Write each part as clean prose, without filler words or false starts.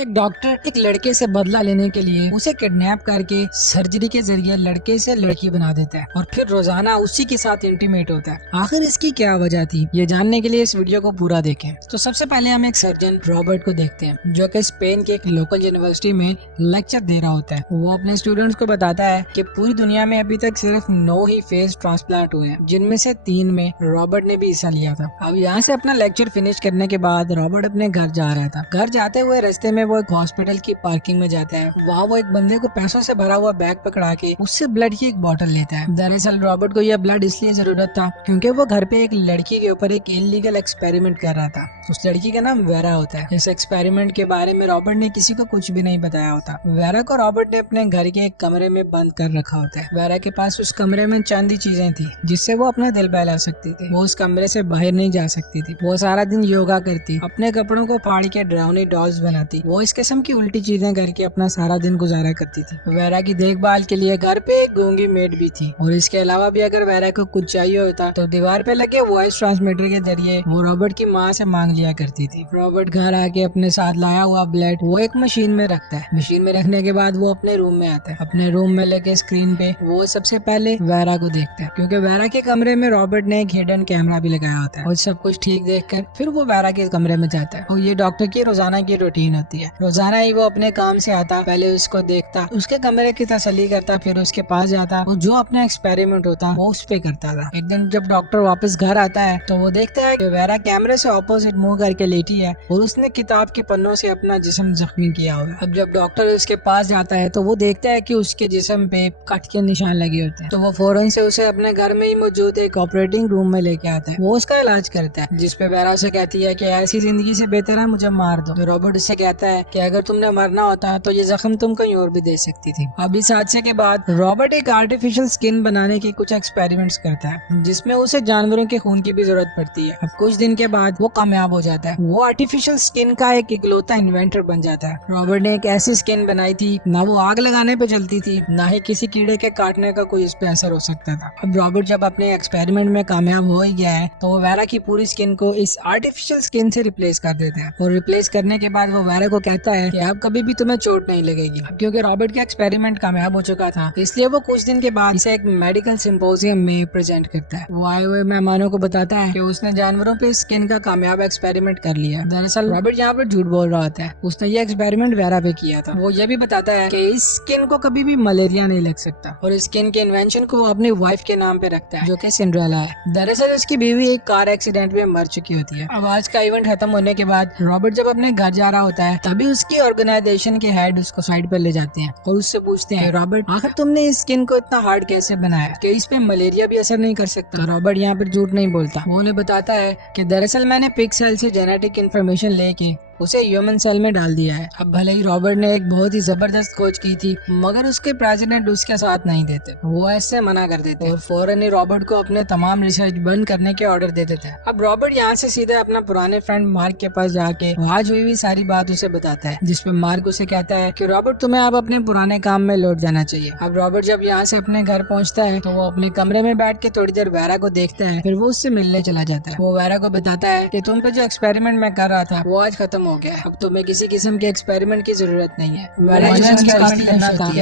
एक डॉक्टर एक लड़के से बदला लेने के लिए उसे किडनैप करके सर्जरी के जरिए लड़के से लड़की बना देता है और फिर रोजाना उसी के साथ इंटीमेट होता है। आखिर इसकी क्या वजह थी, ये जानने के लिए इस वीडियो को पूरा देखें। तो सबसे पहले हम एक सर्जन रॉबर्ट को देखते हैं जो कि स्पेन के एक लोकल यूनिवर्सिटी में लेक्चर दे रहा होता है। वो अपने स्टूडेंट्स को बताता है कि पूरी दुनिया में अभी तक सिर्फ 9 ही फेस ट्रांसप्लांट हुए हैं, जिनमें से 3 में रॉबर्ट ने भी हिस्सा लिया था। अब यहाँ से अपना लेक्चर फिनिश करने के बाद रॉबर्ट अपने घर जा रहा था। घर जाते हुए रास्ते में वो एक हॉस्पिटल की पार्किंग में जाता है। वहाँ वो एक बंदे को पैसों से भरा हुआ बैग पकड़ा के उससे ब्लड की एक बोतल लेता है। दरअसल रॉबर्ट को यह ब्लड इसलिए जरूरत था क्योंकि वो घर पे एक लड़की के ऊपर एक इलीगल एक्सपेरिमेंट कर रहा था। उस लड़की का नाम वेरा होता है। इस एक्सपेरिमेंट के बारे में रॉबर्ट ने किसी को कुछ भी नहीं बताया होता। वेरा को रॉबर्ट ने अपने घर के एक कमरे में बंद कर रखा होता है। वेरा के पास उस कमरे में चंद ही चीजें थी जिससे वो अपना दिल बहला सकती थी। वो उस कमरे से बाहर नहीं जा सकती थी। वो सारा दिन योगा करती, अपने कपड़ों को फाड़ के ड्राउनी डॉल्स बनाती। वो इस किस्म की उल्टी चीजें करके अपना सारा दिन गुजारा करती थी। वेरा की देखभाल के लिए घर पे एक गूंगी मेड भी थी और इसके अलावा भी अगर वेरा को कुछ चाहिए होता तो दीवार पे लगे वॉइस ट्रांसमीटर के जरिए वो रॉबर्ट की माँ से मांग लिया करती थी। रॉबर्ट घर आके अपने साथ लाया हुआ ब्लड वो एक मशीन में रखता है। मशीन में रखने के बाद वो अपने रूम में आता है। अपने रूम में लेके स्क्रीन पे वो सबसे पहले वेरा को देखता है क्योंकि वेरा के कमरे में रॉबर्ट ने एक हिडन कैमरा भी लगाया होता है। और सब कुछ ठीक देखकर फिर वो वेरा के कमरे में जाता है। और ये डॉक्टर की रोजाना की रूटीन होती है। रोजाना ही वो अपने काम से आता, पहले उसको देखता, उसके कमरे की तसल्ली करता, फिर उसके पास जाता और जो अपना एक्सपेरिमेंट होता वो उस पे करता था। एक दिन जब डॉक्टर वापस घर आता है तो वो देखता है कि वेरा कैमरे से ऑपोजिट मुंह करके लेटी है और उसने किताब के पन्नों से अपना जिस्म जख्मी किया हुआ है। अब जब डॉक्टर उसके पास जाता है तो वो देखता है कि उसके जिस्म पे कट के निशान लगे होते हैं। तो वो फौरन से उसे अपने घर में ही मौजूद एक ऑपरेटिंग रूम में लेके आता है। वो उसका इलाज करता है, जिसपे वेरा उसे कहती है कि ऐसी जिंदगी से बेहतर है मुझे मार दो। तो रॉबर्ट उससे कहता है कि अगर तुमने मरना होता तो ये जख्म तुम कहीं और भी दे सकती थी। अब इस हादसे के बाद रॉबर्ट एक आर्टिफिशियल स्किन बनाने की कुछ एक्सपेरिमेंट्स करता है जिसमें उसे जानवरों के खून की भी जरूरत पड़ती है। अब कुछ दिन के बाद वो कामयाब हो जाता है। वो आर्टिफिशियल स्किन का एक इकलौता इन्वेंटर बन जाता है। रॉबर्ट ने एक ऐसी स्किन बनाई थी ना वो आग लगाने पे चलती थी ना ही किसी कीड़े के काटने का कोई इस पे असर हो सकता था। अब रॉबर्ट जब अपने एक्सपेरिमेंट में कामयाब हो ही गया है तो वो वेरा की पूरी स्किन को इस आर्टिफिशियल स्किन से रिप्लेस कर देता है। और रिप्लेस करने के बाद वो वेरा को कहता है कि अब कभी भी तुम्हें चोट नहीं लगेगी। क्योंकि रॉबर्ट का एक्सपेरिमेंट कामयाब हो चुका था इसलिए वो कुछ दिन के बाद इसे एक मेडिकल सिंपोजियम में प्रेजेंट करता है। वो आए हुए मेहमानों को बताता है कि उसने जानवरों पे स्किन का कामयाब एक्सपेरिमेंट कर लिया। दरअसल रॉबर्ट यहाँ पर झूठ बोल रहा होता है। उसने ये एक्सपेरिमेंट वेरा पे किया था। वो ये भी बताता है कि इस स्किन को कभी भी मलेरिया नहीं लग सकता और इस स्किन के इन्वेंशन को वो अपनी वाइफ के नाम पे रखता है जो कि सिंड्रेला है। दरअसल उसकी बीवी एक कार एक्सीडेंट में मर चुकी होती है। अब आज का इवेंट खत्म होने के बाद रॉबर्ट जब अपने घर जा रहा होता है तभी उसकी ऑर्गेनाइजेशन के हेड उसको साइड पर ले जाते हैं और उससे पूछते हैं, रॉबर्ट आखिर तुमने इस स्किन को इतना हार्ड कैसे बनाया कि इस पे मलेरिया भी असर नहीं कर सकता। तो रॉबर्ट यहाँ पर झूठ नहीं बोलता। वो उन्हें बताता है कि दरअसल मैंने पिग सेल से जेनेटिक इन्फॉर्मेशन लेके उसे ह्यूमन सेल में डाल दिया है। अब भले ही रॉबर्ट ने एक बहुत ही जबरदस्त खोज की थी मगर उसके प्रेसिडेंट उसके साथ नहीं देते। वो ऐसे मना कर देते और फौरन ही रॉबर्ट को अपने तमाम रिसर्च बंद करने के ऑर्डर दे देते हैं। अब रॉबर्ट यहाँ से सीधे अपना पुराने फ्रेंड मार्क के पास जाके आज हुई सारी बात उसे बताता है, जिसपे मार्क उसे कहता है कि रॉबर्ट तुम्हें अब अपने पुराने काम में लौट जाना चाहिए। अब रॉबर्ट जब यहाँ से अपने घर पहुँचता है तो वो अपने कमरे में बैठ के थोड़ी देर वेरा को देखता है, फिर वो उससे मिलने चला जाता है। वो वेरा को बताता है कि तुम पे जो एक्सपेरिमेंट मैं कर रहा था वो आज खत्म हो गया। अब तुम्हें किसी किस्म के एक्सपेरिमेंट की जरूरत नहीं है।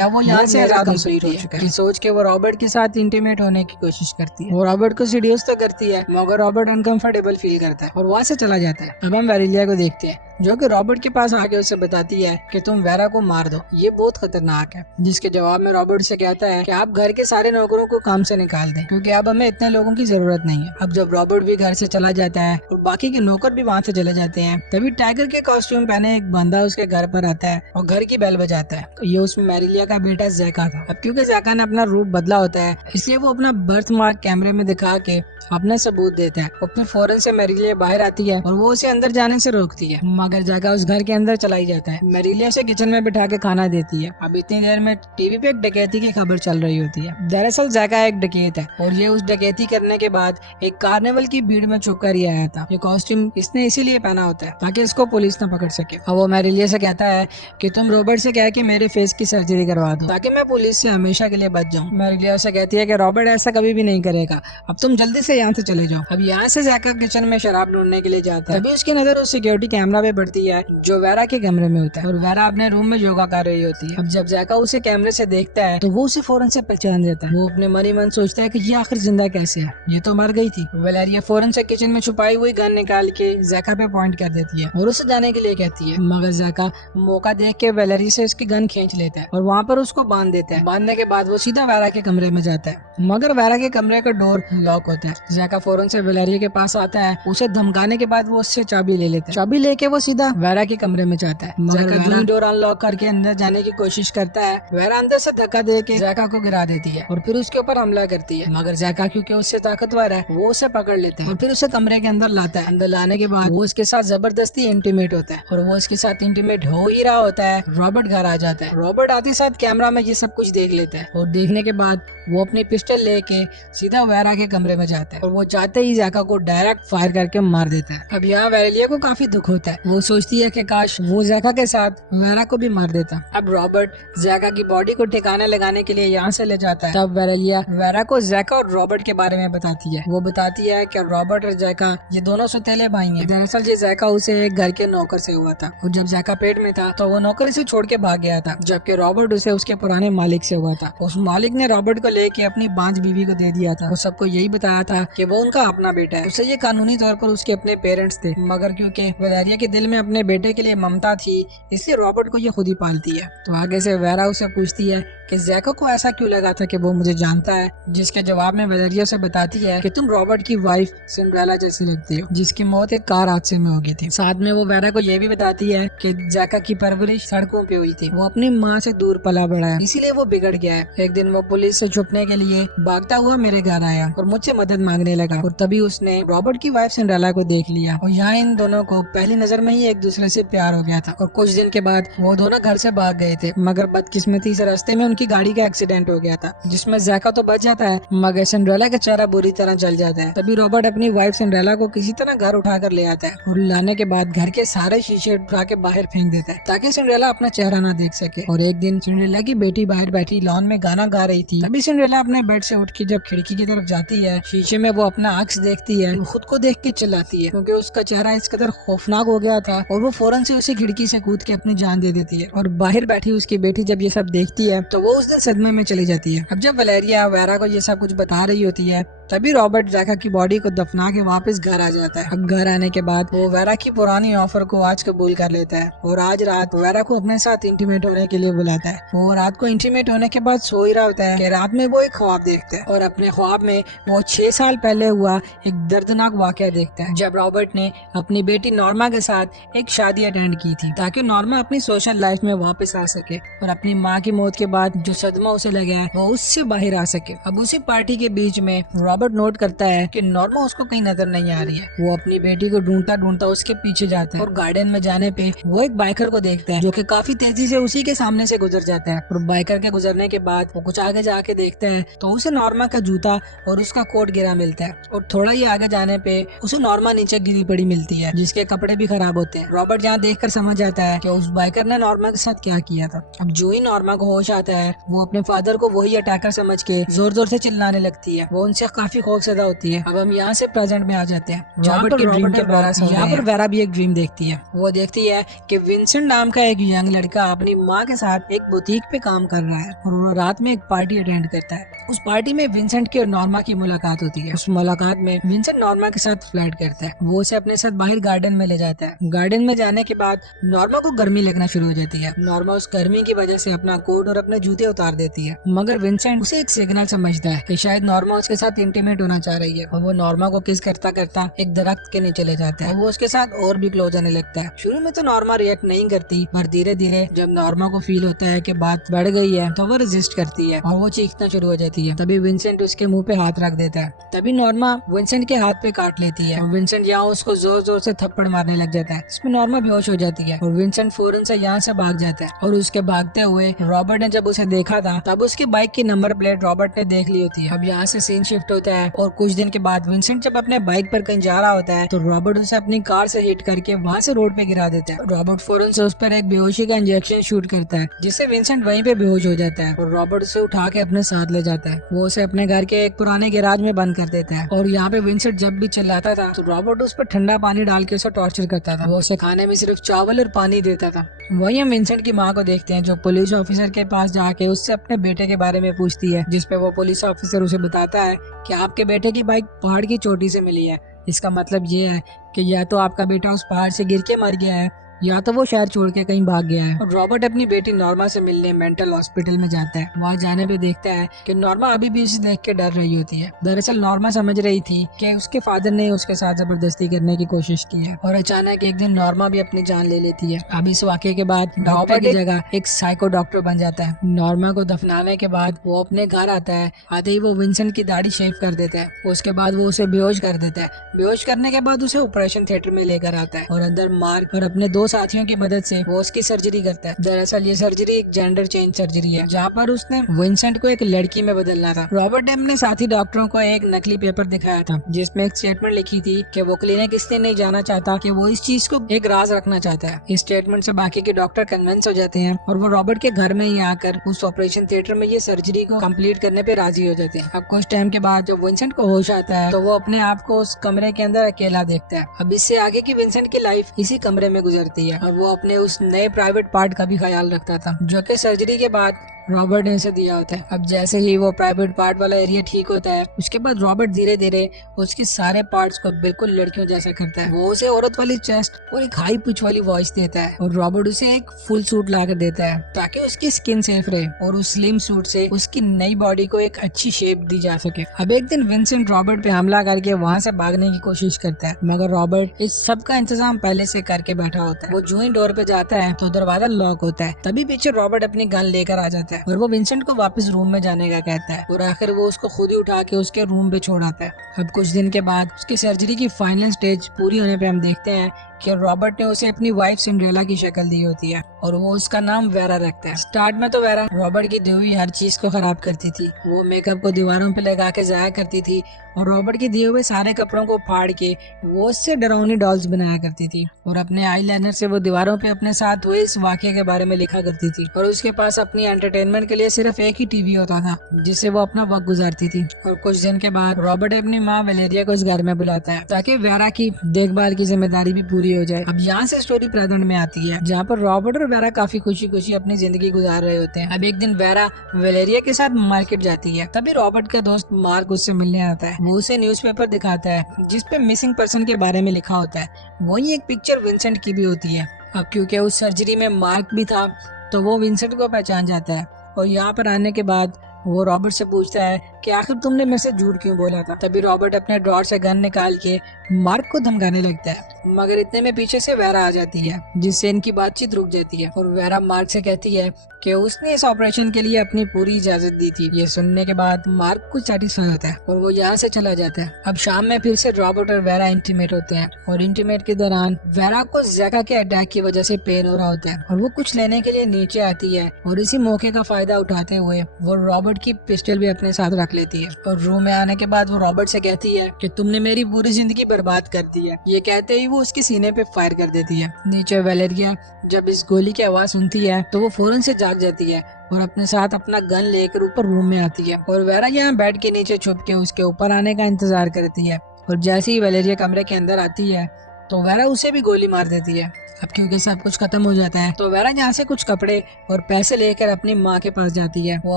वो यहाँ से आजाद हो चुका है। सोच के वो रॉबर्ट के साथ इंटीमेट होने की कोशिश करती है। वो रॉबर्ट को सीड्यूस तो करती है मगर रॉबर्ट अनकंफर्टेबल फील करता है और वहाँ से चला जाता है। अब हम वेरिलिया को देखते हैं जो कि रॉबर्ट के पास आके उसे बताती है कि तुम वेरा को मार दो, ये बहुत खतरनाक है। जिसके जवाब में रॉबर्ट से कहता है कि आप घर के सारे नौकरों को काम से निकाल दें क्योंकि अब हमें इतने लोगों की जरूरत नहीं है। अब जब रॉबर्ट भी घर से चला जाता है और बाकी के नौकर भी वहाँ से चले जाते हैं तभी टाइगर के कॉस्ट्यूम पहने एक बंदा उसके घर पर आता है और घर की बेल बजाता है। तो ये उसमें मैरिलिया का बेटा जैका था। अब क्योंकि जैका ने अपना रूप बदला होता है इसलिए वो अपना बर्थ मार्क कैमरे में दिखा के अपना सबूत देता है और फिर फौरन से मैरिलिया बाहर आती है और वो उसे अंदर जाने से रोकती है मगर जैका उस घर के अंदर चला ही जाता है। मैरिलिया उसे किचन में बिठा के खाना देती है। अब इतनी देर में टीवी पे एक डकैती की खबर चल रही होती है। दरअसल जैका एक डकैत है और ये उस डकैती करने के बाद एक कार्निवल की भीड़ में छुप कर ही आया था। ये कॉस्ट्यूम इसने इसीलिए पहना होता है ताकि इसको पुलिस न पकड़ सके। अब वो मैरिलिया से कहता है कि तुम रॉबर्ट से कह के मेरे फेस की सर्जरी करवा दो ताकि मैं पुलिस से हमेशा के लिए बच जाऊँ। मैरिलिया से कहती है कि रॉबर्ट ऐसा कभी भी नहीं करेगा, अब तुम जल्दी से यहाँ से चले जाओ। अब यहाँ से जैका किचन में शराब ढूंढने के लिए जाता है तभी उसकी नजर उस सिक्योरिटी कैमरा पे बढ़ती है जो वेरा के कमरे में होता है और वेरा अपने रूम में योगा कर रही होती है। अब जब जैका उसे कैमरे से देखता है तो वो उसे फौरन से पहचान देता है। वो अपने मन ही मन सोचता है कि ये आखिर जिंदा कैसे है, ये तो मर गई थी। वैलेरिया फौरन से किचन में छुपाई हुई गन निकाल के जैका पे पॉइंट कर देती है और उसे जाने के लिए कहती है, मगर जैका मौका देख के वैलेरी से उसकी गन खींच लेता है और वहाँ पर उसको बांध देता है। बांधने के बाद वो सीधा वेरा के कमरे में जाता है, मगर वेरा के कमरे का डोर लॉक होता है। जैका फौरन से वैलेरिया के पास आता है, उसे धमकाने के बाद वो उससे चाबी ले लेता है। चाबी लेके वो सीधा वेरा के कमरे में जाता है, मगर वेरा डोर अनलॉक करके अंदर जाने की कोशिश करता है। वेरा अंदर से धक्का दे के जैका को गिरा देती है और फिर उसके ऊपर हमला करती है, मगर जैका क्योंकि उससे ताकतवर है वो उसे पकड़ लेता है और फिर उसे कमरे के अंदर लाता है। अंदर लाने के बाद वो उसके साथ जबरदस्ती इंटीमेट होता है और वो उसके साथ इंटीमेट हो ही रहा होता है। रॉबर्ट घर आ जाता है। रॉबर्ट आते साथ कैमरा में ये सब कुछ देख लेता है और देखने के बाद वो अपनी पिस्टल लेके सीधा वेरा के कमरे में जाता है और वो चाहते ही जैका को डायरेक्ट फायर करके मार देता है। अब यहाँ वैलेरिया को काफी दुख होता है। वो सोचती है कि काश वो जैका के साथ वेरा को भी मार देता। अब रॉबर्ट जैका की बॉडी को ठिकाने लगाने के लिए यहाँ से ले जाता है। तब वैलेरिया वेरा को जैका और रॉबर्ट के बारे में बताती है। वो बताती है कि रॉबर्ट और जैका ये दोनों सौतेले भाई हैं। दरअसल ये जैका उसे एक घर के नौकर से हुआ था और जब जैका पेट में था तो वो नौकर इसे छोड़ के भाग गया था, जबकि रॉबर्ट उसे उसके पुराने मालिक से हुआ था। उस मालिक ने रॉबर्ट को लेके अपनी बांझ बीवी को दे दिया था। वो सबको यही बताया था कि वो उनका अपना बेटा है। उसे ये कानूनी तौर पर उसके अपने पेरेंट्स थे, मगर क्योंकि वैलेरिया के दिल में अपने बेटे के लिए ममता थी इसलिए रॉबर्ट को ये खुद ही पालती है। तो आगे से वेरा उसे पूछती है कि जैका को ऐसा क्यों लगा था कि वो मुझे जानता है, जिसके जवाब में वैलेरिया से बताती है कि तुम रॉबर्ट की वाइफ सिंड्रेला जैसी लगती हो, जिसकी मौत एक कार हादसे में हो गई थी। साथ में वो वेरा को ये भी बताती है कि जैका की परवरिश सड़कों पे हुई थी, वो अपनी माँ से दूर पला बड़ा है, इसीलिए वो बिगड़ गया है। एक दिन वो पुलिस से छुपने के लिए भागता हुआ मेरे घर आया और मुझसे मदद मांगने लगा और तभी उसने रॉबर्ट की वाइफ सिंड्रेला को देख लिया और यहाँ इन दोनों को पहली नजर में ही एक दूसरे से प्यार हो गया था और कुछ दिन के बाद वो दोनों घर से भाग गए थे, मगर बदकिस्मती से रास्ते में उनकी गाड़ी का एक्सीडेंट हो गया था जिसमें जैका तो बच जाता है मगर सिंड्रेला का चेहरा बुरी तरह जल जाता है। तभी रॉबर्ट अपनी वाइफ सिंड्रेला को किसी तरह घर उठाकर ले आता है और लाने के बाद घर के सारे शीशे उठा के बाहर फेंक देता है ताकि सिंड्रेला अपना चेहरा ना देख सके। और एक दिन सिंड्रेला की बेटी बाहर बैठी लॉन में गाना गा रही थी। तभी सिंड्रेला अपने बेड से उठ के जब खिड़की की तरफ जाती है, शीशे में वो अपना अक्स देखती है, खुद को देख के चिल्लाती है क्योंकि उसका चेहरा इस कदर खौफनाक हो गया था और वो फौरन से उसे खिड़की से कूद के अपनी जान दे देती है। और बाहर बैठी उसकी बेटी जब ये सब देखती है तो वो उस दिन सदमे में चली जाती है। अब जब वैलेरिया वेरा को ये सब कुछ बता रही होती है तभी रॉबर्ट जैका की बॉडी को दफना के वापस घर आ जाता है। अब घर आने के बाद वो वेरा की पुरानी ऑफर को आज कबूल कर लेता है और आज रात वेरा को अपने साथ इंटीमेट होने के लिए बुलाता है। वो रात को इंटीमेट होने के बाद सो ही रहा होता है कि रात में वो एक ख्वाब देखता है और अपने ख्वाब में वो 6 साल पहले हुआ एक दर्दनाक वाकया देखता है जब रॉबर्ट ने अपनी बेटी नॉर्मा के साथ एक शादी अटेंड की थी ताकि नॉर्मा अपनी सोशल लाइफ में वापस आ सके और अपनी माँ की मौत के बाद जो सदमा उसे लगा है वो उससे बाहर आ सके। अब उसी पार्टी के बीच में रॉबर्ट नोट करता है कि नॉर्मा उसको कहीं नजर नहीं आ रही है। वो अपनी बेटी को ढूंढता ढूंढता उसके पीछे जाता है और गार्डन में जाने पे वो एक बाइकर को देखता है जो कि काफी तेजी से उसी के सामने से गुजर जाता है और बाइकर के गुजरने के बाद वो कुछ आगे जाके देखता है तो उसे नॉर्मा का जूता और उसका कोट गिरा मिलता है और थोड़ा ही आगे जाने पे उसे नॉर्मा नीचे गिरी पड़ी मिलती है जिसके कपड़े भी खराब होते हैं। रॉबर्ट यहाँ देखकर समझ जाता है कि उस बाइकर ने नॉर्मा के साथ क्या किया था। अब जो ही नॉर्मा को होश आता है वो अपने फादर को वही अटैकर समझ के जोर जोर से चिल्लाने लगती है। वो उनसे काफी खौफजदा होती है। अब हम यहाँ से प्रेजेंट में आ जाते हैं जहाँ पर ड्रीम के यहाँ पर वेरा भी एक ड्रीम देखती है। वो देखती है कि विंसेंट नाम का एक यंग लड़का अपनी माँ के साथ एक बुटीक पे काम कर रहा है और वो रात में एक पार्टी अटेंड करता है। उस पार्टी में विंसेंट की और नॉर्मा की मुलाकात होती है। उस मुलाकात में विंसेंट नॉर्मा के साथ फ्लर्ट करता है। वो उसे अपने साथ बाहर गार्डन में ले जाता है। गार्डन में जाने के बाद नॉर्मा को गर्मी लगना शुरू हो जाती है। नॉर्मा उस गर्मी की वजह से अपना कोट और अपने जूते उतार देती है मगर विंसेंट उसे एक सिग्नल समझता है कि शायद नॉर्मा उसके साथ इंटीमेट होना चाह रही है और वो नॉर्मा को किस करता करता एक दरख्त के नीचे ले जाता है। वो उसके साथ और भी क्लोज आने लगता है। शुरू में तो नॉर्मा रिएक्ट नहीं करती पर धीरे धीरे जब नॉर्मा को फील होता है कि बात बढ़ गई है तो वो रेजिस्ट करती है और वो चीखना शुरू हो जाती है। तभी विंसेंट उसके मुंह पे हाथ रख देता है। तभी नॉर्मा विंसेंट के हाथ पे काट लेती है और विंसेंट यहाँ उसको जोर जोर से थप्पड़ मारने लग जाता है। इसमें नॉर्मा बेहोश हो जाती है और विंसेंट फौरन से यहाँ से भाग जाता है और उसके भागते हुए रॉबर्ट ने जब उसे देखा था तब उसकी बाइक की नंबर प्लेट रॉबर्ट ने देख ली होती है। अब यहाँ से सीन शिफ्ट होता है और कुछ दिन के बाद विंसेंट जब अपने बाइक पर कहीं जा रहा होता है तो रॉबर्ट उसे अपनी कार से हिट करके वहाँ से रोड पे गिरा देता है। रॉबर्ट फौरन से उस पर एक बेहोशी का इंजेक्शन शूट करता है जिससे विंसेंट वहीं पे बेहोश हो जाता है और रॉबर्ट उसे उठा के अपने साथ ले जाता है। जाता है। वो उसे अपने घर के एक पुराने गैराज में बंद कर देता है और यहाँ पे विंसेंट जब भी चिल्लाता था तो रॉबर्ट उस पर ठंडा पानी डाल के उसे टॉर्चर करता था। वो उसे खाने में सिर्फ चावल और पानी देता था। वही हम विंसेंट की माँ को देखते हैं जो पुलिस ऑफिसर के पास जाके उससे अपने बेटे के बारे में पूछती है, जिसपे वो पुलिस ऑफिसर उसे बताता है कि आपके बेटे की बाइक पहाड़ की चोटी से मिली है। इसका मतलब ये है कि या तो आपका बेटा उस पहाड़ से गिर के मर गया है या तो वो शहर छोड़ के कहीं भाग गया है। और रॉबर्ट अपनी बेटी नॉर्मा से मिलने मेंटल हॉस्पिटल में जाता है। वहाँ जाने पे देखता है कि नॉर्मा अभी भी उसे देख के डर रही होती है। दरअसल नॉर्मा समझ रही थी कि उसके फादर ने उसके साथ जबरदस्ती करने की कोशिश की है और अचानक एक दिन नॉर्मा भी अपनी जान ले लेती है। अब इस वाक़ये के बाद डॉक्टर की जगह एक साइको डॉक्टर बन जाता है। नॉर्मा को दफनाने के बाद वो अपने घर आता है। आते ही वो विंसेंट की दाढ़ी शेव कर देता है। उसके बाद वो उसे बेहोश कर देता है। बेहोश करने के बाद उसे ऑपरेशन थिएटर में लेकर आता है और अंदर मार्क और अपने दो साथियों की मदद से वो उसकी सर्जरी करता है। दरअसल ये सर्जरी एक जेंडर चेंज सर्जरी है जहाँ पर उसने विंसेंट को एक लड़की में बदलना था। रॉबर्ट ने अपने साथी डॉक्टरों को एक नकली पेपर दिखाया था जिसमें एक स्टेटमेंट लिखी थी कि वो क्लिनिक इसलिए नहीं जाना चाहता कि वो इस चीज को एक राज रखना चाहता है। इस स्टेटमेंट से बाकी के डॉक्टर कन्विंस हो जाते हैं और वो रॉबर्ट के घर में ही आकर उस ऑपरेशन थिएटर में ये सर्जरी को कंप्लीट करने पे राजी हो जाते हैं। अब कुछ टाइम के बाद जब विंसेंट को होश आता है तो वो अपने आप को उस कमरे के अंदर अकेला देखता है। अब इससे आगे की विंसेंट की लाइफ इसी कमरे में गुजरती है और वो अपने उस नए प्राइवेट पार्ट का भी ख्याल रखता था जो कि सर्जरी के बाद रॉबर्ट ने इसे दिया होता है। अब जैसे ही वो प्राइवेट पार्ट वाला एरिया ठीक होता है उसके बाद रॉबर्ट धीरे धीरे उसके सारे पार्ट्स को बिल्कुल लड़कियों जैसा करता है। वो उसे औरत वाली चेस्ट और एक हाई पिच वाली वॉइस देता है और रॉबर्ट उसे एक फुल सूट ला कर देता है ताकि उसकी स्किन सेफ रहे और उस स्लिम सूट से उसकी नई बॉडी को एक अच्छी शेप दी जा सके। अब एक दिन विंसेंट रॉबर्ट पे हमला करके वहाँ से भागने की कोशिश करता है मगर रॉबर्ट इस सब का इंतजाम पहले से करके बैठा होता है। वो जो ही डोर पे जाता है तो दरवाजा लॉक होता है। तभी पीछे रॉबर्ट अपनी गन लेकर आ जाता है और वो विंसेंट को वापस रूम में जाने का कहता है और आखिर वो उसको खुद ही उठा के उसके रूम पे छोड़ आता है। अब कुछ दिन के बाद उसकी सर्जरी की फाइनल स्टेज पूरी होने पे हम देखते हैं कि रॉबर्ट ने उसे अपनी वाइफ सिंड्रेला की शक्ल दी होती है और वो उसका नाम वेरा रखता है। स्टार्ट में तो वेरा रॉबर्ट की दी हुई हर चीज को खराब करती थी। वो मेकअप को दीवारों पे लगा के जाया करती थी और रॉबर्ट के दिए हुए सारे कपड़ों को फाड़ के वो उससे डरावनी डॉल्स बनाया करती थी और अपने आईलाइनर से वो दीवारों पे अपने साथ हुए इस वाकये के बारे में लिखा करती थी। और उसके पास अपनी एंटरटेनमेंट के लिए सिर्फ एक ही टीवी होता था जिससे वो अपना वक्त गुजारती थी। और कुछ दिन के बाद रॉबर्ट अपनी माँ वेलेरिया को इस घर में बुलाता है ताकि वेरा की देखभाल की जिम्मेदारी भी पूरी हो जाए। अब यहाँ से स्टोरी प्रेजेंट में आती है जहाँ पर रॉबर्ट और वेरा काफी खुशी खुशी अपनी जिंदगी गुजार रहे होते हैं। अब एक दिन वेरा वेलेरिया के साथ मार्केट जाती है। तभी रॉबर्ट का दोस्त मार्क उससे मिलने आता है। वो उसे न्यूज़पेपर दिखाता है जिसपे मिसिंग पर्सन के बारे में लिखा होता है। वही एक पिक्चर विंसेंट की भी होती है। अब क्योंकि उस सर्जरी में मार्क भी था तो वो विंसेंट को पहचान जाता है और यहाँ पर आने के बाद वो रॉबर्ट से पूछता है कि आखिर तुमने मेरे से झूठ क्यों बोला था। तभी रॉबर्ट अपने ड्रॉर से गन निकाल के मार्क को धमकाने लगता है मगर इतने में पीछे से वेरा आ जाती है जिससे इनकी बातचीत रुक जाती है और वेरा मार्क से कहती है कि उसने इस ऑपरेशन के लिए अपनी पूरी इजाजत दी थी। ये सुनने के बाद मार्क कुछ सेटिस्फाई होता है और वो यहाँ से चला जाता है। अब शाम में फिर से रॉबर्ट और वेरा इंटीमेट होते हैं और इंटीमेट के दौरान वेरा को ज़ेका के अटैक की वजह से पेन हो रहा होता है और वो कुछ लेने के लिए नीचे आती है और इसी मौके का फायदा उठाते हुए वो रॉबर्ट की पिस्टल भी अपने साथ रख लेती है। और रूम में आने के बाद वो रॉबर्ट से कहती है कि तुमने मेरी पूरी जिंदगी बर्बाद कर दी है। ये कहते ही वो उसके सीने पे फायर कर देती है। नीचे वेलेरिया जब इस गोली की आवाज सुनती है तो वो फौरन से जाग जाती है और अपने साथ अपना गन लेकर ऊपर रूम में आती है और वेरा यहाँ बेड के नीचे छुप के उसके ऊपर आने का इंतजार करती है। और जैसे ही वेलेरिया कमरे के अंदर आती है तो वेरा उसे भी गोली मार देती है। अब क्योंकि सब कुछ खत्म हो जाता है तो वेरा यहाँ से कुछ कपड़े और पैसे लेकर अपनी माँ के पास जाती है। वो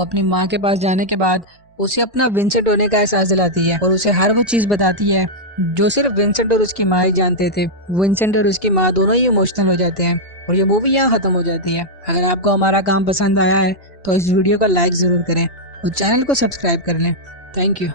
अपनी माँ के पास जाने के बाद उसे अपना विंसेंट होने का एहसास दिलाती है और उसे हर वो चीज बताती है जो सिर्फ विंसेंट और उसकी माँ ही जानते थे। विंसेंट और उसकी माँ दोनों ही इमोशनल हो जाते हैं और ये मूवी यहाँ खत्म हो जाती है। अगर आपको हमारा काम पसंद आया है तो इस वीडियो को लाइक जरूर करें और चैनल को सब्सक्राइब कर लें। Thank you.